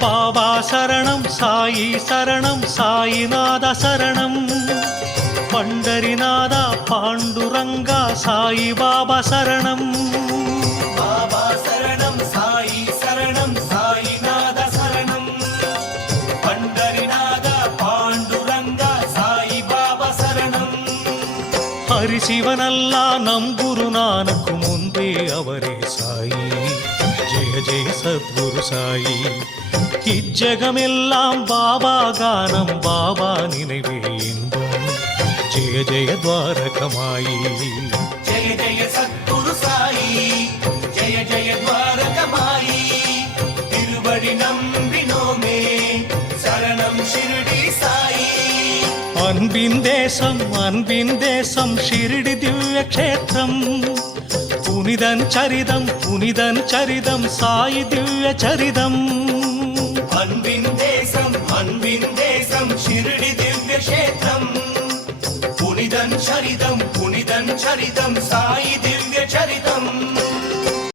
பாபா சரணம் சாயி சரணம் சாயிநாத சரணம் பண்டரிநாதா பாண்டுரங்கா சாயி பாபா சரணம் பாபா சரணம் சாயி சரணம் சாயிநாத சரணம் பண்டரிநாதா பாண்டுரங்கா சாயி பாபா சரணம் ஹரிசிவனல்லா நம் குருநானக்கு முன்பே அவரே சாயி ஜெய ஜெய சத்குரு சாயி இஜ்ஜகமெல்லாம் பாபா கானம் பாபா நினைவே இன்பம் ஜெய ஜெய துவாரகமாயி ஜெய ஜெய சத்குரு சாயி ஜெய ஜெய துவாரகமாயி திருவடி நம்பினோமே சரணம் ஷிரடி சாயி அன்பின் தேசம் ஷிரடி திவ்ய க்ஷேத்திரம் புனிதன் சரிதம் சாயி திவ்ய சரிதம் அன்பின் தேசம் ஷிரடி திவ்ய க்ஷேத்திரம் புனிதன் சரிதம் சாயி திவ்ய சரிதம்